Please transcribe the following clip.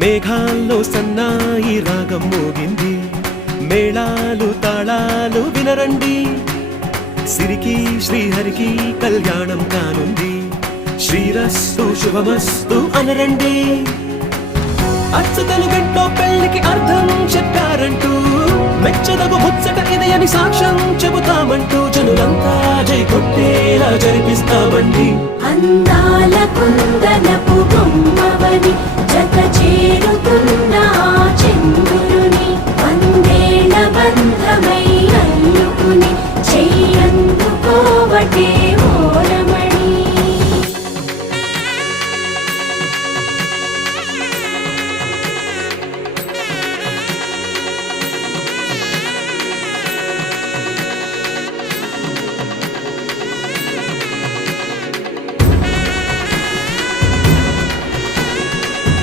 మేఘాల్లో సన్నాయి రాగం మోగింది, మేళాలు తాళాలు వినరండి. సిరికి శ్రీహరికి కళ్యాణం కానుంది, శ్రీరస్తు శుభమస్తు అనరండి. అచ్చు తెలుగింట్లో పెళ్లికి అర్థం చెప్పారంటూ, మెచ్చదగు ముచ్చట ఇది అని సాక్ష్యం చెబుతామంటూ, జనులంతా జై కొట్టేలా జరిపిస్తామండి. అందాల కుందనపు బొమ్మవని